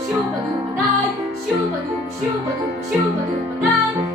Щупа-дуба, щупа-дуба, щупа-дуба, дай. Щупа-дуба, щупа-дуба, щупа-дуба, дай.